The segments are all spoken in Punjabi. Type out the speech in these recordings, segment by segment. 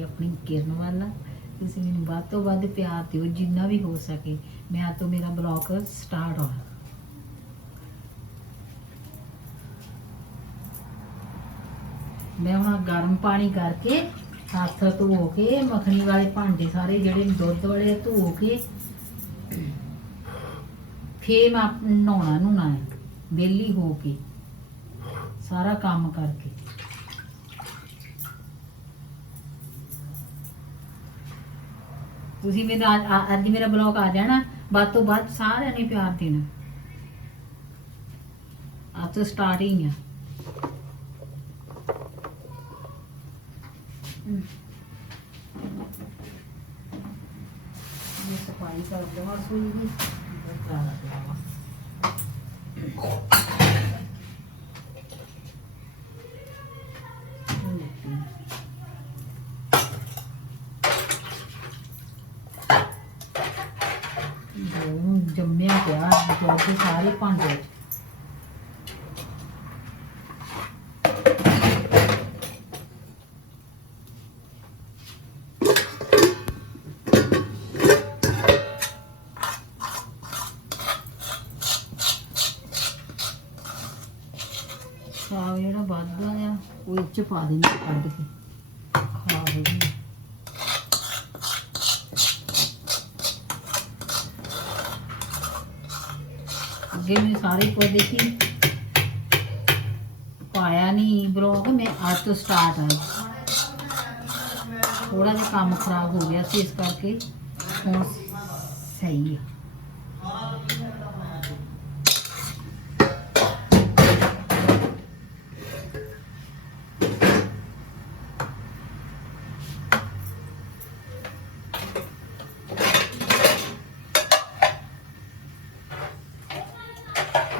ਸਾਰਿਆਂ ਆਪਣੀ ਕਿਰਨ ਵਾਲਾ। ਤੁਸੀਂ ਮੈਨੂੰ ਵੱਧ ਤੋਂ ਵੱਧ ਪਿਆਰ ਦਿਓ, ਜਿੰਨਾ ਵੀ ਹੋ ਸਕੇ। ਮੈਂ ਅੱਜ ਤੋਂ ਮੇਰਾ ਬਲੌਗ ਸਟਾਰਟ ਹੋਇਆ। ਮੈਂ ਹੁਣ ਗਰਮ ਪਾਣੀ ਕਰਕੇ ਹੱਥ ਧੋ ਕੇ, ਮੱਖਣੀ ਵਾਲੇ ਭਾਂਡੇ ਸਾਰੇ ਜਿਹੜੇ ਦੁੱਧ ਵਾਲੇ ਧੋ ਕੇ ਫੇਰ ਮੈਂ ਨਹਾਉਣਾ ਨੂਣਾ ਹੈ ਵਿਹਲੀ ਹੋ ਕੇ ਸਾਰਾ ਕੰਮ ਕਰਕੇ। ਤੁਸੀਂ ਮੇਰਾ ਅੱਜ- ਆ- ਅੱਜ ਮੇਰਾ ਬਲੌਗ ਆ ਜਾਣਾ ਬਾਅਦ ਤੋਂ ਬਾਅਦ ਸਾਰਿਆਂ ਨੇ ਪਿਆਰ ਦੇਣਾ। ਅੱਜ ਤੋਂ ਸਟਾਰਟ ਹੀ ਆ ਇਹ ਸਫ਼ਾਈ ਕਰ ਦਵਾ ਸੂਈ ਦੀ ਬਤਾ ਦਵਾ ਪਿਆ ਸਾਰੇ ਭਾਂਡੇ ਸਾਗ ਜਿਹੜਾ ਵੱਧਦਾ ਆ ਉਹ ਇਹ ਪਾ ਦੇਣਾ ਕੱਢ ਕੇ ਖਾ ਲੈਣੀ ਅੱਗੇ ਮੈਂ ਸਾਰੇ ਕੁਝ ਦੇਖੀ। ਪਾਇਆ ਨਹੀਂ ਬਲੌਗ, ਮੈਂ ਅੱਜ ਤੋਂ ਸਟਾਰਟ ਆ। ਥੋੜਾ ਜਿਹਾ ਕੰਮ ਖਰਾਬ ਹੋ ਗਿਆ ਸੀ ਇਸ ਕਰਕੇ। ਹੁਣ ਸਹੀ ਆ।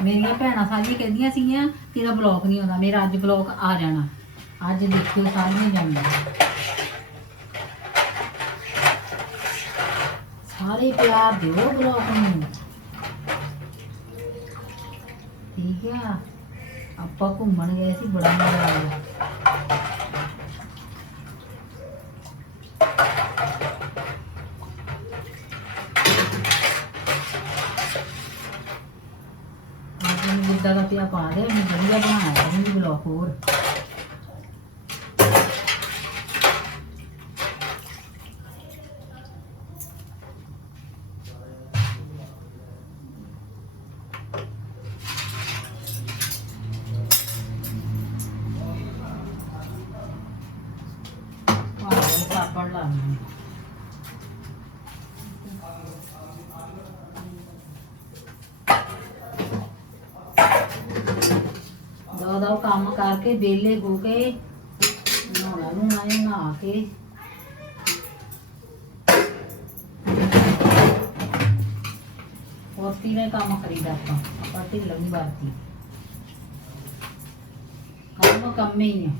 ਮੇਰੀਆਂ ਭੈਣਾਂ ਸਾਰੀਆਂ ਕਹਿੰਦੀਆਂ ਸੀਗੀਆਂ, ਤੇਰਾ ਬਲੌਗ ਨਹੀਂ ਆਉਂਦਾ, ਮੇਰਾ ਅੱਜ ਬਲੌਗ ਆ ਜਾਣਾ। ਅੱਜ ਦੇਖਿਓ ਸਾਰੀਆਂ ਜਾਣੀਆਂ। ਸਾਰੇ ਪਿਆਰ ਦਿਓ ਬਲੌਗ ਨੂੰ। ਠੀਕ ਆ? ਆਪਾਂ ਘੁੰਮਣ ਗਏ ਸੀ, ਬੜਾ ਮਜ਼ਾ ਆਇਆ ਆਪਣੀ ਜਿੱਦਾਂ ਦਾ ਪਿਆ ਪਾ ਦੇ ਮੈਂ ਵਧੀਆ ਬਣਾਇਆ ਕਰਾਂਗੀ ਬਲੌਗ ਹੋਰ। ਆਹ ਸਾਬਣ ਲਾਉਣਾ ਦੋ ਕੰਮ ਕਰਕੇ ਵਿਹਲੇ ਹੋ ਕੇ ਨਹਾਉਣਾ ਨੂਣਾ ਹੈ ਨਹਾ ਕੇ। ਹੋਤੀ ਨੇ ਕੰਮ ਕਰੀਦਾ ਆਪਾਂ? ਆਪਾਂ ਢਿੱਲ ਨਹੀਂ ਵਰਤੀ। ਕੰਮ ਕੰਮ ਹੀ ਆ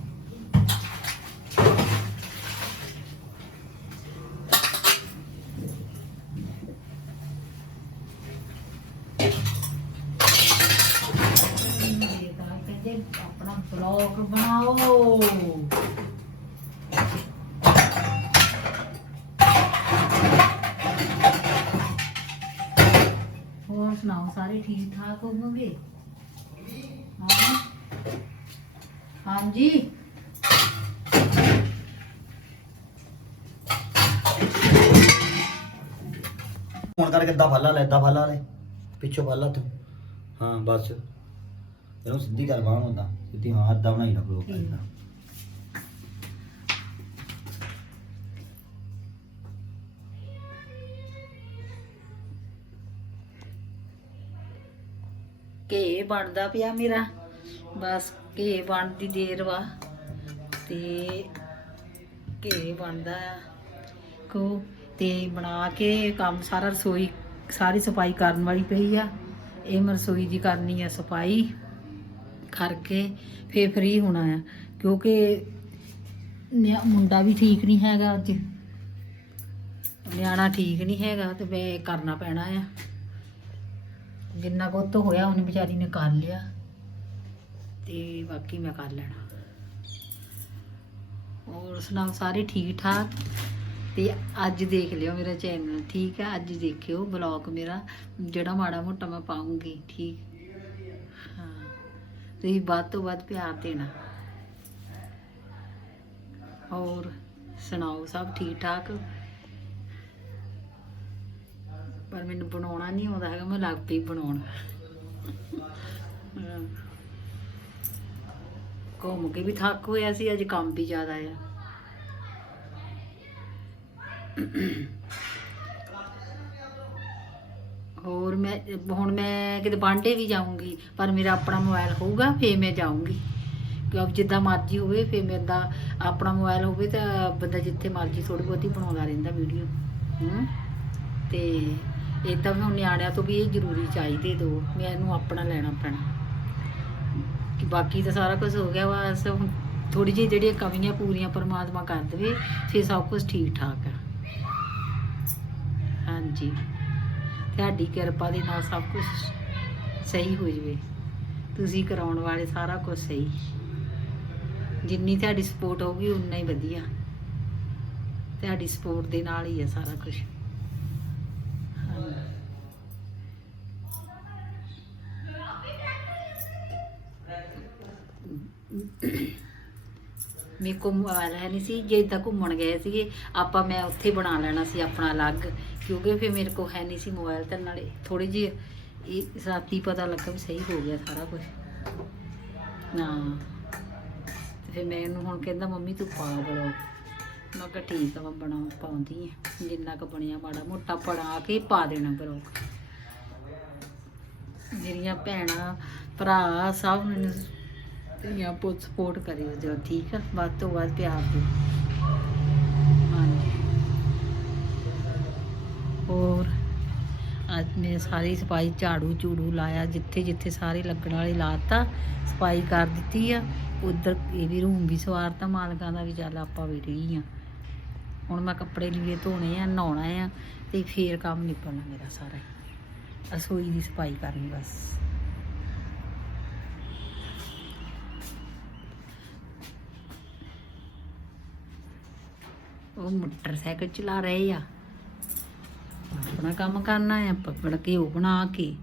ਇਹ ਤਾਂ ਕਹਿੰਦੇ ਆਪਣਾ ਬਲੌਗ ਬਣਾਓ। ਹੋਰ ਸੁਣਾਓ, ਸਾਰੇ ਠੀਕ ਠਾਕ ਹੋਵੋਗੇ? ਹਾਂ। ਹਾਂਜੀ। ਫੋਨ ਕਰਕੇ ਏਦਾਂ ਫਾਲਾ ਲੈ ਏਦਾਂ ਫਾਲਾ ਲੈ ਪਿੱਛੋਂ ਫਾਲਾ ਤੂੰ। ਹਾਂ, ਬਸ। ਇਹਨੂੰ ਸਿੱਧੀ ਕਰ ਬਾਹਰ ਹੁੰਦਾ, ਸਿੱਧੀ ਹਾਂ ਏਦਾਂ ਬਣਾਈ ਨਾ ਬਲੋ ਠੀਕ। ਘੇ ਬਣਦਾ ਪਿਆ ਮੇਰਾ, ਬਸ ਘੇ ਬਣਦੀ ਦੇਰ ਵਾ, ਤੇ ਘੇ ਬਣਦਾ ਆ। ਕੋ ਤੇ ਬਣਾ ਕੇ ਕੰਮ ਸਾਰਾ ਰਸੋਈ, ਸਾਰੀ ਸਫ਼ਾਈ ਕਰਨ ਵਾਲੀ ਪਈ ਆ। ਇਹ ਮੈਂ ਰਸੋਈ ਦੀ ਕਰਨੀ ਆ ਸਫ਼ਾਈ। ਕਰਕੇ ਫੇਰ ਫ੍ਰੀ ਹੋਣਾ ਆ। ਕਿਉਂਕਿ ਨਿਆ- ਮੁੰਡਾ ਵੀ ਠੀਕ ਨਹੀਂ ਹੈਗਾ ਅੱਜ। ਨਿਆਣਾ ਠੀਕ ਨਹੀਂ ਹੈਗਾ ਤੇ ਮੈਂ ਕਰਨਾ ਪੈਣਾ ਆ। ਜਿੰਨਾ ਕੁ ਤੋਂ ਹੋਇਆ ਉਹਨੇ ਵਿਚਾਰੀ ਨੇ ਕਰ ਲਿਆ। ਤੇ ਬਾਕੀ ਮੈਂ ਕਰ ਲੈਣਾ। ਹੋਰ ਸੁਣਾਓ, ਸਾਰੇ ਠੀਕ ਠਾਕ? ਤੇ ਅੱਜ ਦੇਖ ਲਿਓ ਮੇਰਾ ਚੈਨਲ ਠੀਕ ਹੈ ਅੱਜ ਦੇਖਿਓ ਬਲੌਗ ਮੇਰਾ। ਜਿਹੜਾ ਮਾੜਾ ਮੋਟਾ ਮੈਂ ਪਾਉਂਗੀ ਠੀਕ? ਤੁਸੀਂ ਵੱਧ ਤੋਂ ਵੱਧ ਪਿਆਰ ਦੇਣਾ। ਹੋਰ ਸੁਣਾਓ, ਸਭ ਠੀਕ ਠਾਕ? ਪਰ ਮੈਨੂੰ ਬਣਾਉਣਾ ਨਹੀਂ ਆਉਂਦਾ ਹੈਗਾ, ਮੈਂ ਲੱਗ ਪਈ ਬਣਾਉਣ। ਘੁੰਮ ਕੇ ਵੀ ਥੱਕ ਹੋਇਆ ਸੀ, ਅੱਜ ਕੰਮ ਵੀ ਜ਼ਿਆਦਾ ਆ। ਹੋਰ ਮੈਂ, ਹੁਣ ਮੈਂ ਕਿਤੇ ਬਾਂਡੇ ਵੀ ਜਾਊਂਗੀ, ਪਰ ਮੇਰਾ ਆਪਣਾ ਮੋਬਾਈਲ ਹੋਊਗਾ, ਫੇਰ ਮੈਂ ਜਾਊਂਗੀ। ਕਿਉਂਕਿ ਜਿੱਦਾਂ ਮਰਜ਼ੀ ਹੋਵੇ, ਫੇਰ ਮੇਰਾ ਆਪਣਾ ਮੋਬਾਈਲ ਹੋਵੇ ਤਾਂ ਬੰਦਾ ਜਿੱਥੇ ਮਰਜ਼ੀ ਥੋੜੀ ਬਹੁਤੀ ਬਣਾਉਂਦਾ ਰਹਿੰਦਾ ਵੀਡੀਓ। ਹੂੰ? ਤੇ ਇਦਾਂ ਵੀ ਹੁਣ ਨਿਆਣਿਆਂ ਤੋਂ ਵੀ ਇਹ ਜ਼ਰੂਰੀ ਚਾਹੀਦੇ ਦੋ ਮੈਨੂੰ ਆਪਣਾ ਲੈਣਾ ਪੈਣਾ। ਕਿ ਬਾਕੀ ਤਾਂ ਸਾਰਾ ਕੁਝ ਹੋ ਗਿਆ ਬਸ ਹੁਣ ਥੋੜੀ ਜਿਹੀ ਜਿਹੜੀਆਂ ਕਮੀਆਂ ਪੂਰੀਆਂ ਪਰਮਾਤਮਾ ਕਰ ਦੇਵੇ, ਫਿਰ ਸਭ ਕੁਝ ਠੀਕ ਠਾਕ ਹੈ ਹਾਂਜੀ। ਤੁਹਾਡੀ ਕਿਰਪਾ ਦੇ ਨਾਲ ਸਭ ਕੁਝ ਸਹੀ ਹੋ ਜਵੇ। ਤੁਸੀਂ ਕਰਾਉਣ ਵਾਲੇ ਸਾਰਾ ਕੁਝ ਸਹੀ। ਜਿੰਨੀ ਤੁਹਾਡੀ ਸਪੋਰਟ ਹੋਊਗੀ ਉਨਾ ਹੀ ਵਧੀਆ। ਤੁਹਾਡੀ ਸਪੋਰਟ ਦੇ ਨਾਲ ਹੀ ਹੈ ਸਾਰਾ ਕੁਝ ਮੇਰੇ ਕੋਲ ਮੋਬਾਈਲ ਹੈ ਨਹੀਂ ਸੀ, ਜੇ ਤਾਂ ਘੁੰਮਣ ਗਏ ਸੀਗੇ, ਆਪਾਂ ਮੈਂ ਉੱਥੇ ਬਣਾ ਲੈਣਾ ਸੀ ਆਪਣਾ ਅਲੱਗ, ਕਿਉਂਕਿ ਫਿਰ ਮੇਰੇ ਕੋਲ ਹੈ ਨਹੀਂ ਸੀ ਮੋਬਾਈਲ ਤੇ ਨਾਲੇ ਥੋੜੀ ਜਿਹੀ ਇਹ ਰਾਤੀ ਪਤਾ ਲੱਗਾ ਵੀ ਸਹੀ ਹੋ ਗਿਆ ਸਾਰਾ ਕੁਝ ਨਾ ਫਿਰ ਮੈਂ ਇਹਨੂੰ ਹੁਣ ਕਹਿੰਦਾ, ਮੰਮੀ ਤੂੰ ਪਾ ਬੜੋ ਮੈਂ ਕਿਹਾ, ਠੀਕ ਆ, ਮੈਂ ਬਣਾ, ਪਾਉਂਦੀ ਆ। ਜਿੰਨਾ ਕੁ ਬਣਿਆ ਮਾੜਾ ਮੋਟਾ ਪੜਾ ਕੇ ਪਾ ਦੇਣਾ ਬਰੋ ਮੇਰੀਆਂ ਭੈਣਾਂ, ਭਰਾ ਸਭ ਮੈਨੂੰ ਧੀਆਂ ਪੁੱਤ ਸਪੋਰਟ ਕਰਿਓ ਜੋ, ਠੀਕ ਆ? ਵੱਧ ਤੋਂ ਵੱਧ ਪਿਆਰ ਦਿਓ। ਹਾਂਜੀ। ਹੋਰ, ਅੱਜ ਮੈਂ ਸਾਰੀ ਸਫ਼ਾਈ ਝਾੜੂ ਝੂੜੂ ਲਾਇਆ, ਜਿੱਥੇ ਜਿੱਥੇ ਸਾਰੇ ਲੱਗਣ ਵਾਲੇ ਲਾਤਾ, ਸਫ਼ਾਈ ਕਰ ਦਿੱਤੀ ਆ। ਉਧਰ ਇਹ ਵੀ ਰੂਮ ਵੀ ਸਵਾਰਤਾ ਮਾਲਕਾਂ ਦਾ ਵੀ ਚੱਲ ਆਪਾਂ ਵੀ ਰਹੀ ਆ ਹੁਣ ਮੈਂ ਕੱਪੜੇ ਲੀੜੇ ਧੋਣੇ ਆ, ਨਹਾਉਣਾ ਆ, ਤੇ ਫੇਰ ਕੰਮ ਨਿਪਟਣਾ ਮੇਰਾ ਸਾਰਾ ਰਸੋਈ ਦੀ ਸਫ਼ਾਈ ਕਰਨੀ ਬਸ। ਉਹ ਮੋਟਰਸਾਈਕਲ ਚਲਾ ਰਹੇ ਆ। ਆਪਣਾ ਕੰਮ ਕਰਨਾ ਆ ਪੱਪੜ ਘਿਓ ਬਣਾ ਕੇ।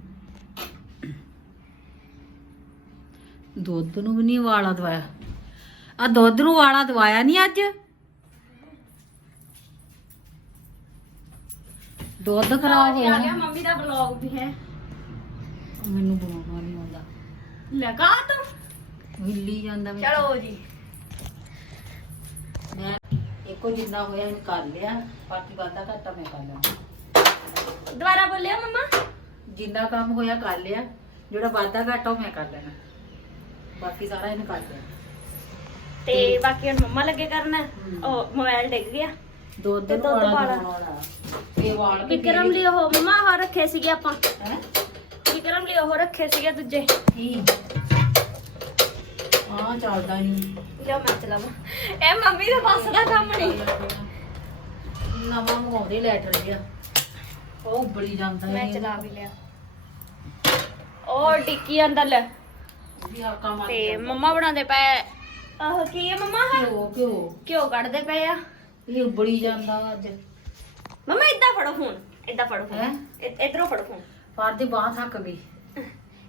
ਦੁੱਧ ਨੂੰ ਵੀ ਨਹੀਂ ਵਾਲਾ ਦਵਾਇਆ। ਆ ਦੁੱਧ ਨੂੰ ਵਾਲਾ ਦਵਾਇਆ ਨਹੀਂ ਅੱਜ? ਦੁੱਧ ਖਰਾਬ ਹੋ ਗਿਆ ਮੰਮੀ ਦਾ ਬਲੌਗ ਵੀ ਹੈ। ਮੈਨੂੰ ਬਣਾਉਣਾ ਨਹੀਂ ਆਉਂਦਾ। ਲਗਾ ਤੂੰ? ਹਿੱਲੀ ਜਾਂਦਾ। ਚਲੋ ਜੀ। ਇੱਕੋ ਜਿੰਨਾ ਹੋਇਆ ਇਹਨੂੰ ਕਰ ਲਿਆ ਬਾਕੀ ਵਾਧਾ ਘਾਟਾ ਮੈਂ ਕਰ ਲਿਆ ਦੁਬਾਰਾ ਬੋਲਿਆ ਮੰਮਾ। ਜਿੰਨਾ ਕੰਮ ਹੋਇਆ ਕਰ ਲਿਆ ਜਿਹੜਾ ਵਾਧਾ ਘਾਟਾ ਉਹ ਮੈਂ ਕਰ ਲੈਣਾ। ਬਾਕੀ ਸਾਰਾ ਇਹਨੇ ਕਰ ਲਿਆ। ਤੇ ਬਾਕੀ ਹੁਣ ਮੰਮਾ ਲੱਗੇ ਕਰਨ? ਹਮ। ਉਹ ਮੋਬਾਈਲ ਡਿੱਗ ਗਿਆ। ਦੁੱਧ ਤੇ ਨੂੰ ਦੁੱਧ ਵਾਲਾ। ਵਾਲਾ। ਵੀ ਵਿਕਰਮ ਲਈ ਉਹ ਮੰਮਾ ਆਹ ਰੱਖੇ ਸੀਗੇ ਆਪਾਂ। ਹੈ? ਵਿਕਰਮ ਲਈ ਉਹ ਰੱਖੇ ਸੀਗੇ ਦੂਜੇ। ਕੀ? ਹਾਂ ਚੱਲਦਾ ਨਹੀਂ ਲਿਆ ਮੈਂ ਚਲਾਵਾਂ। ਇਹ ਮੰਮੀ ਦੇ ਬਸ ਦਾ ਕੰਮ ਨਹੀਂ ਨਵਾਂ ਮੰਗਾਉਂਦੇ ਲੈਟਰ ਜਿਹਾ। ਉਹ ਉਬਲੀ ਜਾਂਦਾ ਮੈਂ। ਚਲਾ ਵੀ ਲਿਆ। ਉਹ ਡਿੱਕੀ ਅੰਦਰ। ਲੈ ਵੀ ਹਾਕਾ ਮਾਰ ਤੇ। ਮੰਮਾ ਬਣਾਉਂਦੇ ਪਏ। ਆਹ ਕੀ ਹੈ ਮੰਮਾ? ਆਹ? ਘਿਓ। ਘਿਓ ਕੱਢਦੇ ਪਏ ਆ। ਇਹ ਉਬਲੀ ਜਾਂਦਾ ਅੱਜ। ਮੰਮਾ ਇਦਾਂ ਫੜੋ ਫੋਨ। ਇਦਾਂ ਫੜੋ ਹੈਂ? ਫੋਨ ਇਧਰੋਂ ਫੜੋ ਫੋਨ। ਫੜ ਦੇ ਬਾਹ ਥੱਕ ਗਈ।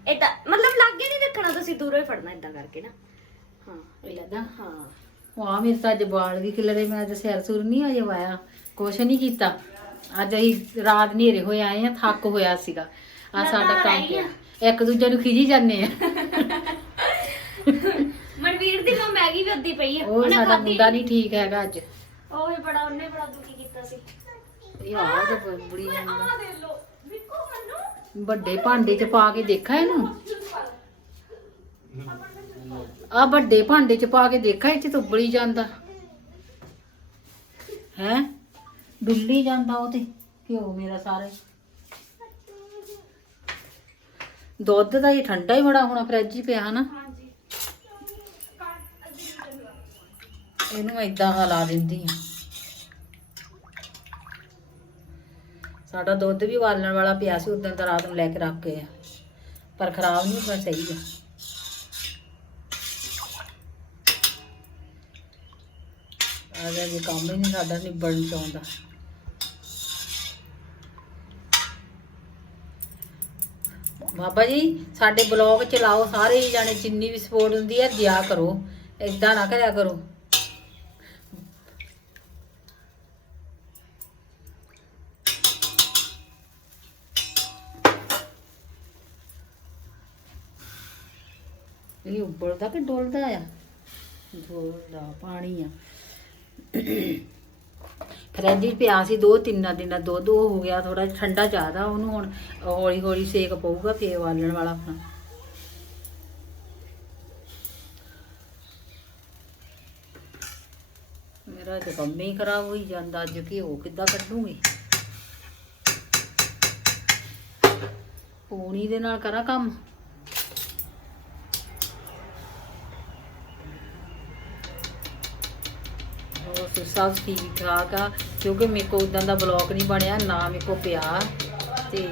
ਇਦਾਂ ਮਤਲਬ ਲਾਗੇ ਨਹੀਂ ਰੱਖਣਾ ਤੁਸੀਂ ਦੂਰੋਂ ਹੀ ਫੜਨਾ ਇਦਾਂ ਕਰਕੇ ਨਾ। ਹਾਂ ਇਦਾਂ ਹਾਂ। ਵਾਹ ਮੇਰੇ ਤਾਂ ਅੱਜ ਵਾਲ ਵੀ ਖਿਲਰੇ ਮੈਂ ਅੱਜ ਸਿਰ ਸੁਰ ਨਹੀਂ ਅਜੇ ਵਾਇਆ। ਕੁਛ ਨਹੀਂ ਕੀਤਾ। ਅੱਜ ਅਸੀਂ ਰਾਤ ਹਨੇਰੇ ਹੋਏ ਆਏ ਆ ਥੱਕ ਹੋਇਆ ਸੀਗਾ। ਆ ਸਾਡਾ ਕੰਮ ਪਿਆ। ਇੱਕ ਦੂਜੇ ਨੂੰ ਖਿਜੀ ਜਾਂਦੇ ਆ। ਮਨਵੀਰ ਦੀ ਮਾਂ ਮੈਗੀ ਵੀ ਅੱਧੀ ਪਈ ਆ। ਉਹ ਉਹਨੇ ਸਾਡਾ ਖਾਧੀ ਮੁੰਡਾ ਨਹੀਂ ਠੀਕ ਹੈਗਾ ਅੱਜ। ਉਹ ਵੀ ਬੜਾ ਉਹਨੇ ਬੜਾ ਦੁਖੀ ਕੀਤਾ ਸੀ। ਤੇ ਬੁੜੀ ਦੇ ਲੋ ਵੱਡੇ ਭਾਂਡੇ ਚ ਪਾ ਕੇ ਦੇਖਾ ਇਹਨੂੰ। ਆ ਵੱਡੇ ਭਾਂਡੇ ਚ ਪਾ ਕੇ ਦੇਖਾ ਇਹ ਚ ਤਾਂ ਉਬਲੀ ਜਾਂਦਾ। ਹੈ? ਡੁੱਲੀ ਜਾਂਦਾ ਉਹ ਤੇ ਘਿਓ ਮੇਰਾ ਸਾਰਾ। ਦੁੱਧ ਦਾ ਹੀ ਠੰਡਾ ਹੀ ਬੜਾ ਹੋਣਾ ਫਰਿੱਜ ਹੀ ਪਿਆ ਹਨਾ। ਇਹਨੂੰ ਏਦਾਂ ਹਲਾ ਦਿੰਦੀ ਆ ਸਾਡਾ ਦੁੱਧ ਵੀ ਉਬਾਲਣ ਵਾਲਾ ਪਿਆ ਸੀ ਉਦੋਂ ਤਾਂ ਰਾਤ ਨੂੰ ਲੈ ਕੇ ਰੱਖ ਗਏ ਆ। ਪਰ ਖਰਾਬ ਨਹੀਂ ਹੋਇਆ ਸਹੀ ਆ ਆ ਜੇ, ਕੰਮ ਹੀ ਨਹੀਂ ਸਾਡਾ ਨਿਬੜਨ ਚ ਬਾਬਾ ਜੀ, ਸਾਡੇ ਬਲੌਗ ਚਲਾਓ ਸਾਰੇ ਹੀ ਜਾਣੇ ਜਿੰਨੀ ਵੀ ਸਪੋਰਟ ਹੁੰਦੀ ਹੈ, ਦਿਆ ਕਰੋ। ਏਦਾਂ ਨਾ ਕਰਿਆ ਕਰੋ। ਇਹ ਉੱਬਲਦਾ ਕਿ ਡੋਲਦਾ ਆ? ਡੋਲਦਾ, ਪਾਣੀ ਆ। ਫਰਿੱਜ ਵਿੱਚ ਪਿਆ ਸੀ, ਦੋ ਤਿੰਨਾਂ ਦਿਨਾਂ ਦੁੱਧ ਉਹ ਹੋ ਗਿਆ ਥੋੜਾ ਠੰਡਾ ਜ਼ਿਆਦਾ ਉਹਨੂੰ ਹੁਣ ਹੌਲੀ ਹੌਲੀ ਸੇਕ ਪਊਗਾ ਫੇਰ ਵਾਲਣ ਵਾਲਾ ਆਪਣਾ। ਮੇਰਾ ਤੇ ਕੰਮ ਹੀ ਖਰਾਬ ਹੋਈ ਜਾਂਦਾ, ਅੱਜ ਘਿਓ ਕਿੱਦਾਂ ਕੱਢੂਗੀ? ਪੂਣੀ ਦੇ ਨਾਲ ਕਰਾਂ ਕੰਮ? ਹੋਰ ਸਭ ਠੀਕ ਠਾਕ ਆ, ਕਿਉਂਕਿ ਮੇਰੇ ਕੋਲ ਉਦਾਂ ਦਾ ਬਲੌਗ ਨਹੀਂ ਬਣਿਆ, ਨਾ ਮੇਰੇ ਕੋਲ ਪਿਆ। ਤੇ